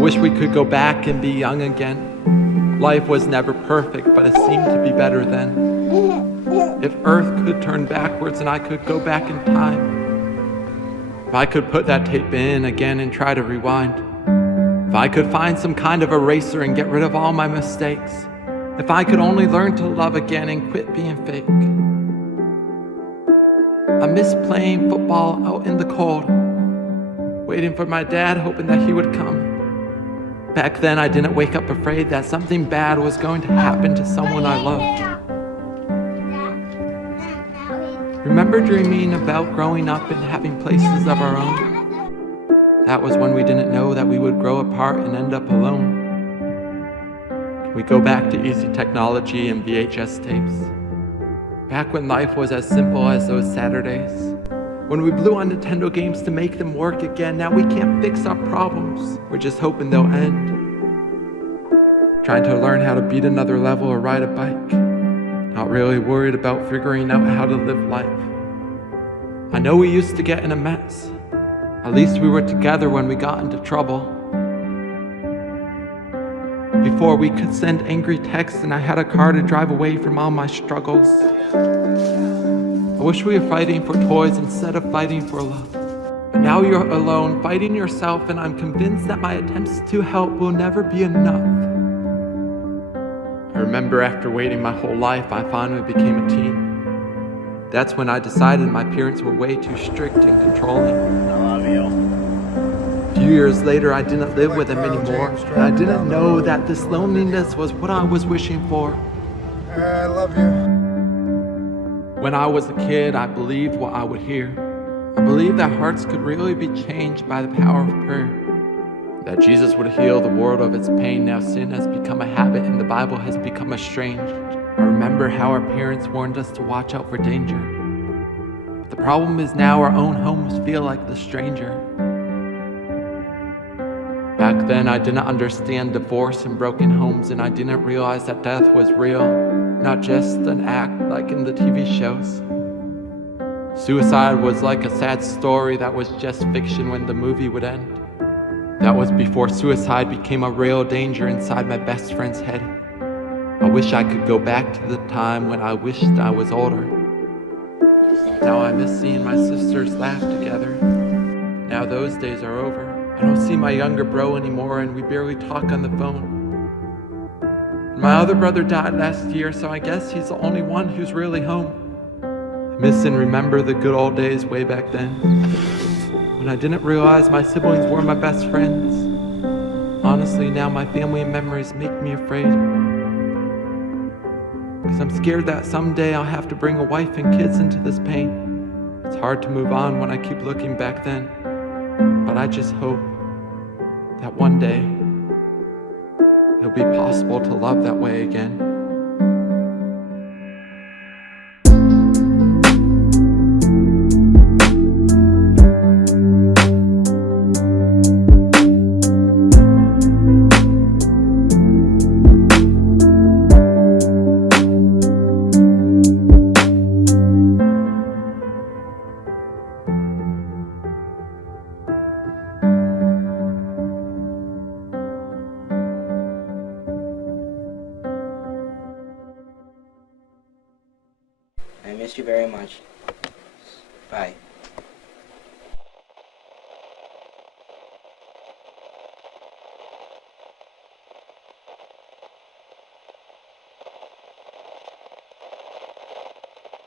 wish we could go back and be young again. Life was never perfect, but it seemed to be better then. If Earth could turn backwards and I could go back in time. If I could put that tape in again and try to rewind. If I could find some kind of eraser and get rid of all my mistakes. If I could only learn to love again and quit being fake. I miss playing football out in the cold, waiting for my dad, hoping that he would come. Back then I didn't wake up afraid that something bad was going to happen to someone I loved. Remember dreaming about growing up and having places of our own? That was when we didn't know that we would grow apart and end up alone. We go back to easy technology and VHS tapes. Back when life was as simple as those Saturdays. When we blew on Nintendo games to make them work again. Now we can't fix our problems. We're just hoping they'll end. Trying to learn how to beat another level or ride a bike. Not really worried about figuring out how to live life. I know we used to get in a mess. At least we were together when we got into trouble. Before we could send angry texts and I had a car to drive away from all my struggles. I wish we were fighting for toys instead of fighting for love. But now you're alone, fighting yourself, and I'm convinced that my attempts to help will never be enough. I remember after waiting my whole life, I finally became a teen. That's when I decided my parents were way too strict and controlling. I love you. A few years later, I didn't live with them anymore, and I didn't know that this loneliness was what I was wishing for. I love you. When I was a kid, I believed what I would hear. I believed that hearts could really be changed by the power of prayer. That Jesus would heal the world of its pain. Now sin has become a habit and the Bible has become estranged. I remember how our parents warned us to watch out for danger. But the problem is now our own homes feel like the stranger. Back then, I didn't understand divorce and broken homes, and I didn't realize that death was real, not just an act like in the TV shows. Suicide was like a sad story that was just fiction when the movie would end. That was before suicide became a real danger inside my best friend's head. I wish I could go back to the time when I wished I was older. Now I miss seeing my sisters laugh together. Now those days are over. I don't see my younger bro anymore, and we barely talk on the phone. My other brother died last year, so I guess he's the only one who's really home. I miss and remember the good old days way back then, when I didn't realize my siblings were my best friends. Honestly, now my family memories make me afraid. Because I'm scared that someday I'll have to bring a wife and kids into this pain. It's hard to move on when I keep looking back then. But I just hope that one day it'll be possible to love that way again. I miss you very much. Bye.